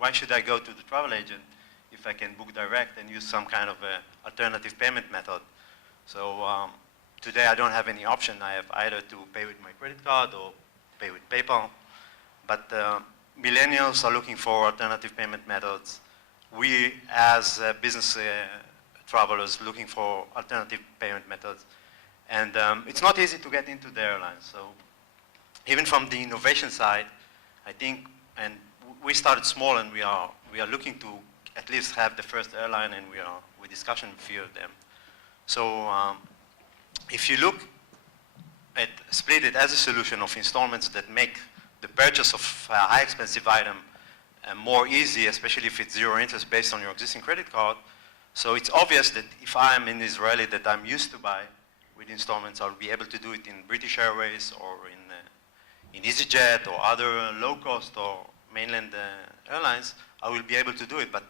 why should I go to the travel agent if I can book direct and use some kind of alternative payment method? So today I don't have any option. I have either to pay with my credit card or pay with PayPal. But millennials are looking for alternative payment methods. We, as business travelers, looking for alternative payment methods. And it's not easy to get into the airlines. So even from the innovation side, I think, and we started small, and we are looking to at least have the first airline, and we're discussing with a few of them. So if you look at Splitit as a solution of installments that make the purchase of a high expensive item more easy, especially if it's zero interest based on your existing credit card. So it's obvious that if I'm an Israeli that I'm used to buy with installments, I'll be able to do it in British Airways or in EasyJet or other low cost or mainland airlines. I will be able to do it, but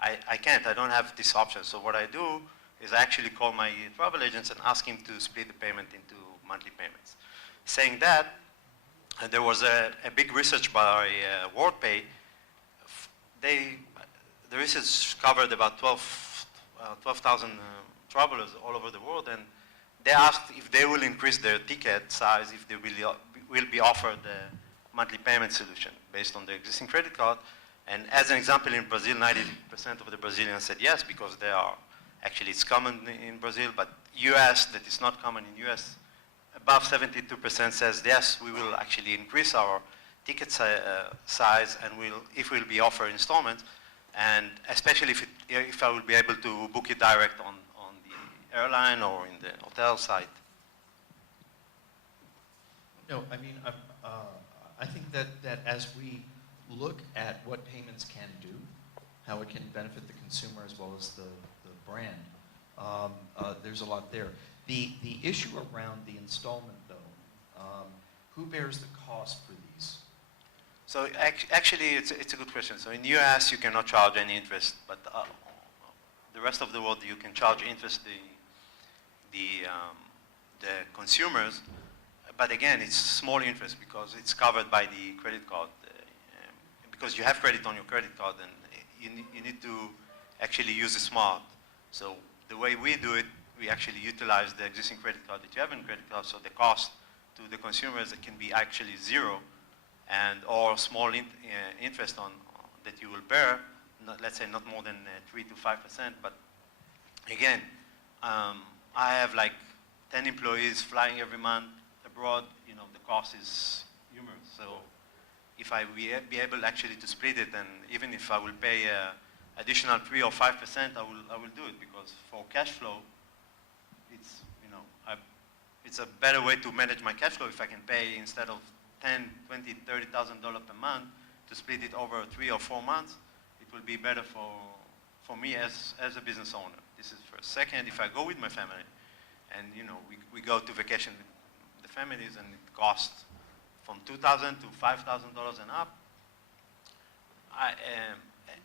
I can't. I don't have this option. So what I do is I actually call my travel agents and ask him to split the payment into monthly payments. Saying that, there was a big research by WorldPay. The research covered about 12,000 travelers all over the world, and they asked if they will increase their ticket size, if they will be offered a monthly payment solution based on their existing credit card. And as an example, in Brazil, 90% of the Brazilians said yes, because they are, actually it's common in Brazil, but US, that is not common in US, above 72% says yes, we will actually increase our ticket size, and if we'll be offered installments, and especially if I will be able to book it direct on the airline or in the hotel site. No, I mean, I think that as we look at what payments can do, how it can benefit the consumer as well as the brand, there's a lot there. The issue around the installment, though, who bears the cost for these? So actually, it's a good question. So in the US, you cannot charge any interest, but the rest of the world, you can charge interest the consumers. But again, it's small interest because it's covered by the credit card. Because you have credit on your credit card, and you need to actually use it smart. So the way we do it, we actually utilize the existing credit card that you have in credit card, so the cost to the consumers it can be actually zero, and or small interest on that you will bear. Let's say not more than 3 to 5%. But again, I have like 10 employees flying every month abroad. You know, the cost is humorous. So if I be able actually to split it, and even if I will pay additional 3 or 5%, I will do it, because for cash flow, it's, you know, it's a better way to manage my cash flow if I can pay instead of $10,000, $20,000, $30,000 per month to split it over 3 or 4 months. It will be better for me as a business owner. This is first. Second, if I go with my family, and you know, we go to vacation with the families, and it costs from $2,000 to $5,000 and up.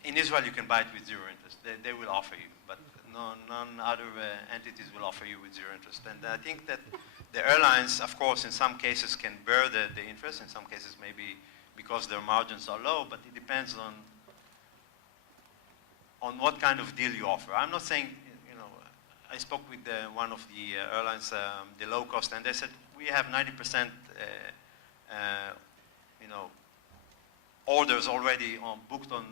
In Israel, you can buy it with zero interest. They will offer you, but none other entities will offer you with zero interest. And I think that the airlines, of course, in some cases can bear the interest. In some cases, maybe because their margins are low, but it depends on what kind of deal you offer. I'm not saying, you know, I spoke with one of the airlines, the low cost, and they said, we have 90% you know, orders already booked on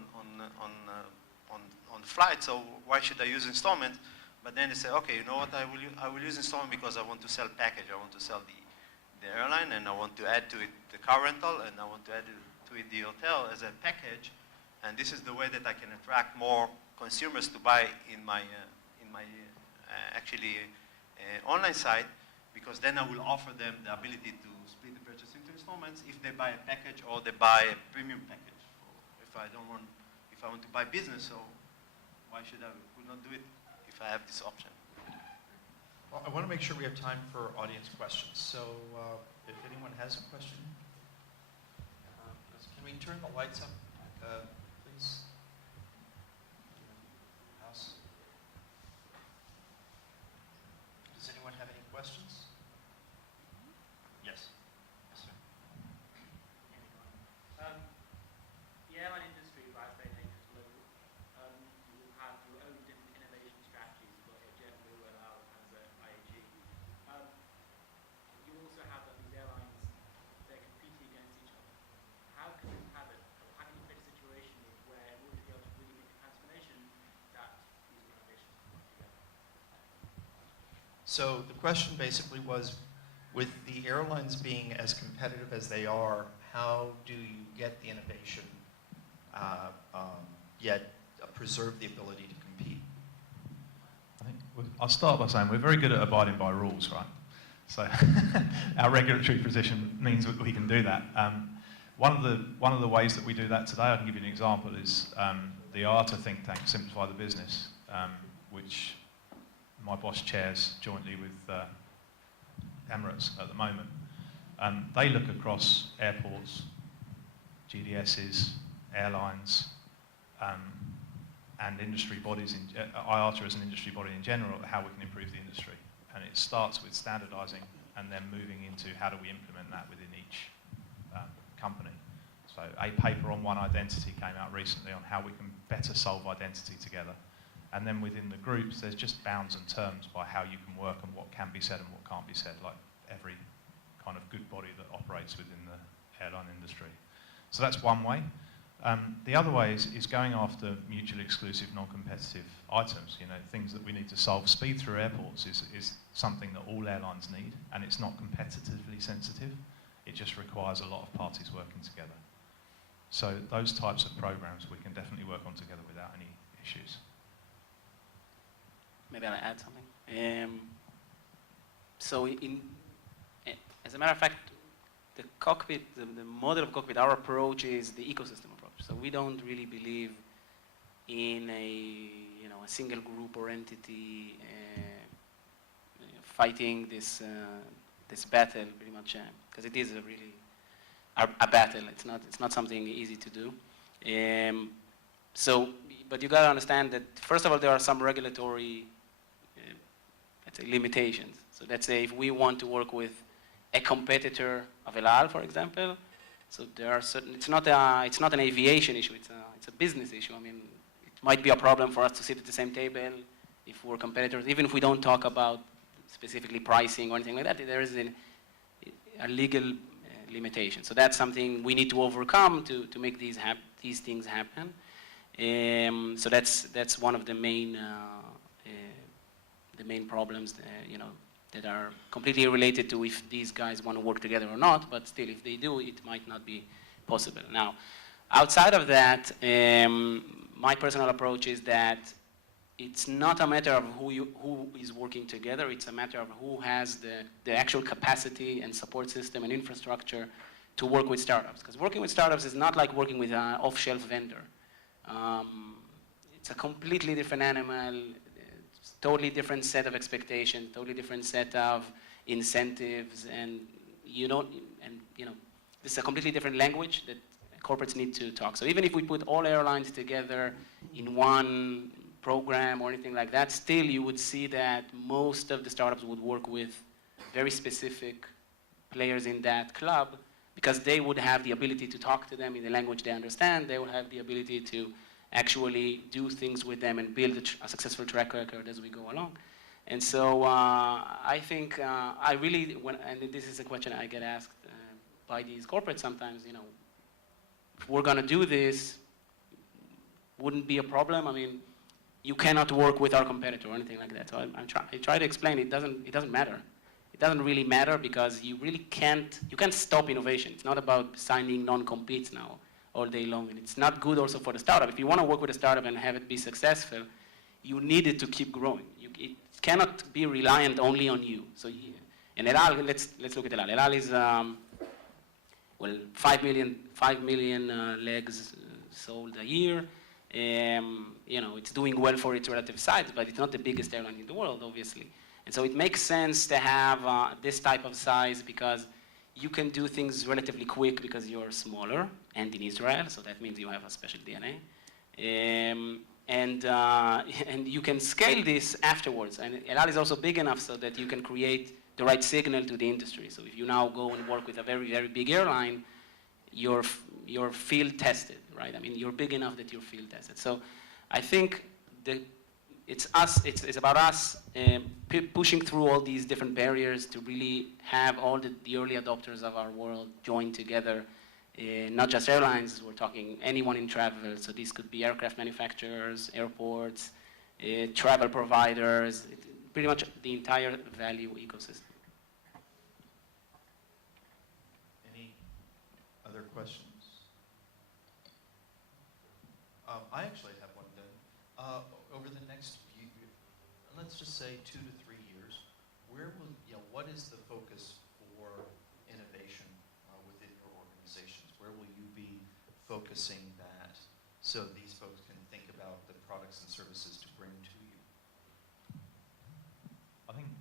flight, so why should I use installment? But then they say, okay, you know what, I will use installment because I want to sell package. I want to sell the airline, and I want to add to it the car rental, and I want to add to it the hotel as a package. And this is the way that I can attract more consumers to buy in my actually online site, because then I will offer them the ability to split the purchase into installments if they buy a package or they buy a premium package. If I want to buy business, so why should I not do it if I have this option? Well, I want to make sure we have time for audience questions. So if anyone has a question, can we turn the lights up, please? House. Does anyone have any questions? Yes. Yes, sir. The airline industry, right, So the question basically was, with the airlines being as competitive as they are, how do you get the innovation yet preserve the ability to compete? I think I'll start by saying we're very good at abiding by rules, right? So our regulatory position means that we can do that. One of the ways that we do that today, I can give you an example, is the IATA think tank, Simplify the Business, which my boss chairs jointly with Emirates at the moment. They look across airports, GDSs, airlines, and industry bodies, IATA as an industry body in general, how we can improve the industry. And it starts with standardising and then moving into how do we implement that within each company. So a paper on one identity came out recently on how we can better solve identity together. And then within the groups, there's just bounds and terms by how you can work and what can be said and what can't be said, like every kind of good body that operates within the airline industry. So that's one way. The other way is going after mutually exclusive, non-competitive items, things that we need to solve. Speed through airports is something that all airlines need, and it's not competitively sensitive. It just requires a lot of parties working together. So those types of programs we can definitely work on together without any issues. Maybe I'll add something. As a matter of fact, the Cockpit, the model of Cockpit, our approach is the ecosystem approach. So we don't really believe in a single group or entity fighting this battle, pretty much, because it is a battle. It's not something easy to do. But you got to understand that first of all, there are some regulatory, let's say, limitations. So let's say if we want to work with a competitor of El Al, for example, so there are certain. It's not an aviation issue. It's a business issue. I mean, it might be a problem for us to sit at the same table if we're competitors, even if we don't talk about specifically pricing or anything like that. There is a legal limitation. So that's something we need to overcome to make these things happen. So that's one of the main problems, that are completely related to if these guys want to work together or not. But still, if they do, it might not be possible. Now, outside of that, my personal approach is that it's not a matter of who is working together. It's a matter of who has the actual capacity and support system and infrastructure to work with startups. Because working with startups is not like working with an off-shelf vendor. It's a completely different animal, totally different set of expectations, totally different set of incentives, and this is a completely different language that corporates need to talk. So even if we put all airlines together in one program or anything like that, still you would see that most of the startups would work with very specific players in that club, because they would have the ability to talk to them in the language they understand. They would have the ability to actually do things with them and build a successful track record as we go along. And so I think I really, and this is a question I get asked by these corporates sometimes, if we're going to do this, wouldn't be a problem. I mean, you cannot work with our competitor or anything like that. So I try to explain it doesn't matter. It doesn't really matter, because you really can't stop innovation. It's not about signing non-competes now all day long. And it's not good also for the startup. If you want to work with a startup and have it be successful, you need it to keep growing. It cannot be reliant only on you. So, and El Al, let's look at El Al. El Al is 5 million legs sold a year. It's doing well for its relative size, but it's not the biggest airline in the world, obviously. And so it makes sense to have this type of size, because you can do things relatively quick because you're smaller and in Israel, so that means you have a special DNA. And you can scale this afterwards. And El Al is also big enough so that you can create the right signal to the industry. So if you now go and work with a very, very big airline, you're field tested, right? I mean, you're big enough that you're field tested. So I think it's about us pushing through all these different barriers to really have all the early adopters of our world join together. Not just airlines, we're talking anyone in travel. So these could be aircraft manufacturers, airports, travel providers, pretty much the entire value ecosystem. Any other questions? I actually have one then. Over the next few, let's just say 2 to 3 years, where will, what is the focus for innovation within your organizations? Where will you be focusing that so these folks can think about the products and services to bring to you? I think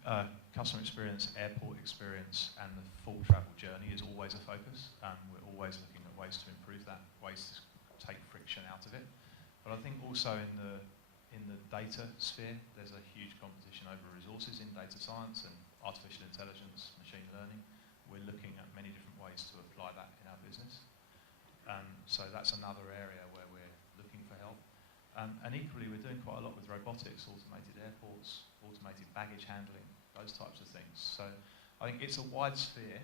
customer experience, airport experience, and the full travel journey is always a focus. We're always looking at ways to improve that, ways to take friction out of it. But I think also in the data sphere, there's a huge competition over resources in data science and artificial intelligence, machine learning. We're looking at many different ways to apply that in our business. So that's another area where we're looking for help. And equally, we're doing quite a lot with robotics, automated airports, automated baggage handling, those types of things. So I think it's a wide sphere,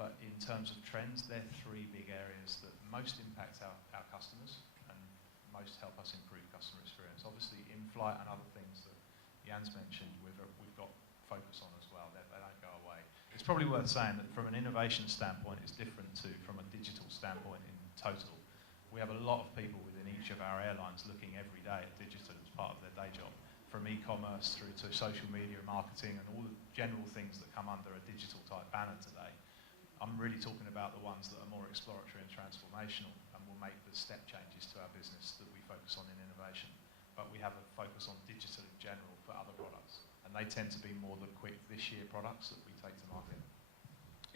but in terms of trends, they're 3 big areas that most impact our customers and most help us improve customer experience. Obviously, in-flight and other things that Jan's mentioned, we've got focus on as well. They don't go away. It's probably worth saying that from an innovation standpoint, it's different to from a digital standpoint in total. We have a lot of people within each of our airlines looking every day at digital as part of their day job, from e-commerce through to social media marketing and all the general things that come under a digital type banner today. I'm really talking about the ones that are more exploratory and transformational and will make the step changes to our business that we focus on in innovation. But we have a focus on digital in general for other products. And they tend to be more the quick this year products that we take to market.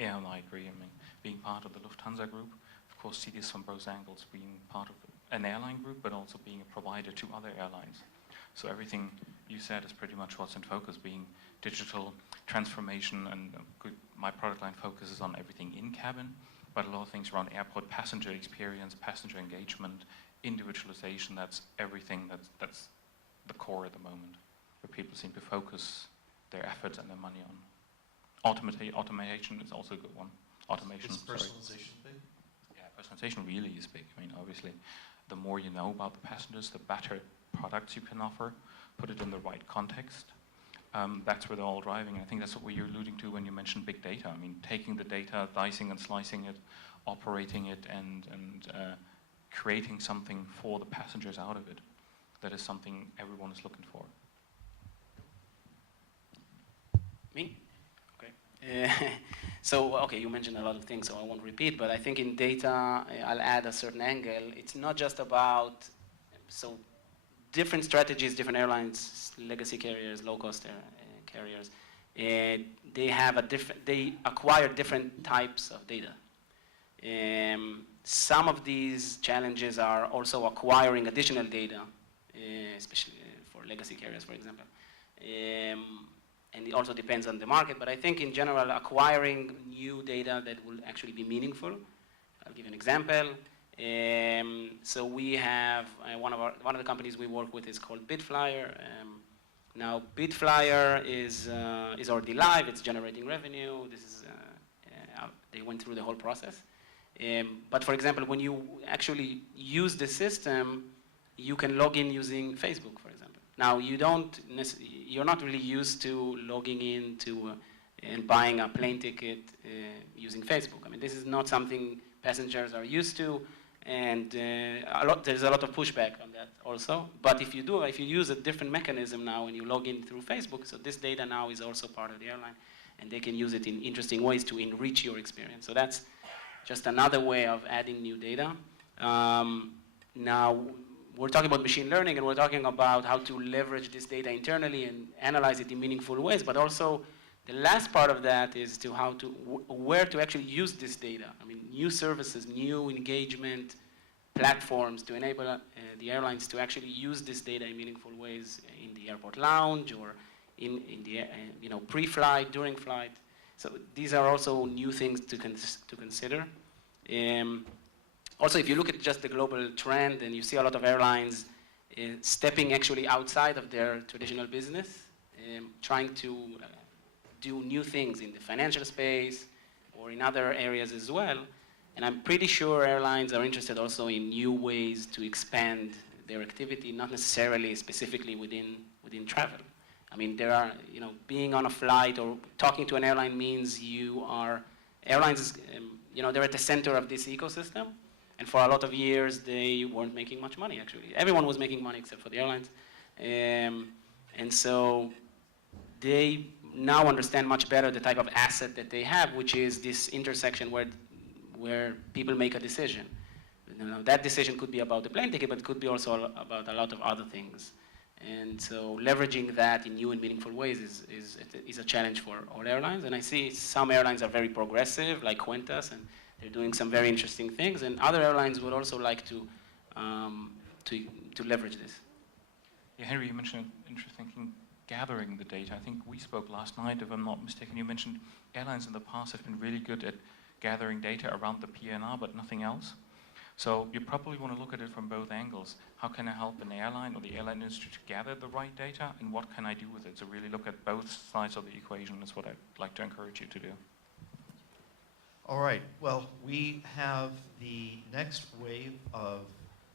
Yeah, I agree. I mean, being part of the Lufthansa group, of course, see this from both angles, being part of an airline group, but also being a provider to other airlines. So everything you said is pretty much what's in focus, being digital transformation, and my product line focuses on everything in cabin, but a lot of things around airport passenger experience, passenger engagement, individualization. That's everything that's the core at the moment, where people seem to focus their efforts and their money on. Automation is also a good one. Automation. Is personalization big? Yeah, personalization really is big. I mean, obviously, the more you know about the passengers, the better products you can offer. Put it in the right context. That's where they're all driving. I think that's what you're alluding to when you mentioned big data. I mean, taking the data, dicing and slicing it, operating it, and creating something for the passengers out of it. That is something everyone is looking for. Me? Okay. Okay, you mentioned a lot of things, so I won't repeat, but I think in data, I'll add a certain angle. It's not just about, different strategies, different airlines, legacy carriers, low-cost carriers, they acquire different types of data. Some of these challenges are also acquiring additional data, especially for legacy carriers, for example. And it also depends on the market, but I think in general, acquiring new data that will actually be meaningful. I'll give you an example. So we have one of the companies we work with is called Bitflyer. Now Bitflyer is already live. It's generating revenue. This is they went through the whole process. But for example, when you actually use the system, you can log in using Facebook, for example. Now you're not really used to logging in to and buying a plane ticket using Facebook. I mean, this is not something passengers are used to. And there's a lot of pushback on that also. But if you use a different mechanism now and you log in through Facebook, so this data now is also part of the airline, and they can use it in interesting ways to enrich your experience. So that's just another way of adding new data. Now, we're talking about machine learning, and we're talking about how to leverage this data internally and analyze it in meaningful ways, but also the last part of that is to where to actually use this data. I mean, new services, new engagement platforms to enable the airlines to actually use this data in meaningful ways in the airport lounge or in the pre-flight, during flight. So these are also new things to consider. Also, if you look at just the global trend, and you see a lot of airlines stepping actually outside of their traditional business, trying to do new things in the financial space or in other areas as well. And I'm pretty sure airlines are interested also in new ways to expand their activity, not necessarily specifically within travel. I mean, there are, being on a flight or talking to an airline means airlines, they're at the center of this ecosystem. And for a lot of years, they weren't making much money, actually. Everyone was making money except for the airlines. And so they now understand much better the type of asset that they have, which is this intersection where people make a decision. That decision could be about the plane ticket, but it could be also about a lot of other things. And so leveraging that in new and meaningful ways is a challenge for all airlines. And I see some airlines are very progressive, like Qantas, and they're doing some very interesting things. And other airlines would also like to leverage this. Yeah, Henry, you mentioned interesting thing, gathering the data. I think we spoke last night, if I'm not mistaken. You mentioned airlines in the past have been really good at gathering data around the PNR, but nothing else. So you probably want to look at it from both angles. How can I help an airline or the airline industry to gather the right data, and what can I do with it? So really look at both sides of the equation. That's what I'd like to encourage you to do. All right, well, we have the next wave of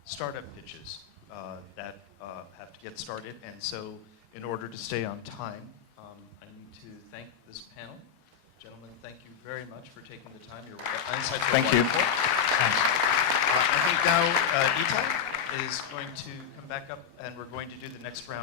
startup pitches that have to get started, and so in order to stay on time, I need to thank this panel. Gentlemen, thank you very much for taking the time. Your insights were Thank you. wonderful. Thanks. I think now Itai is going to come back up, and we're going to do the next round.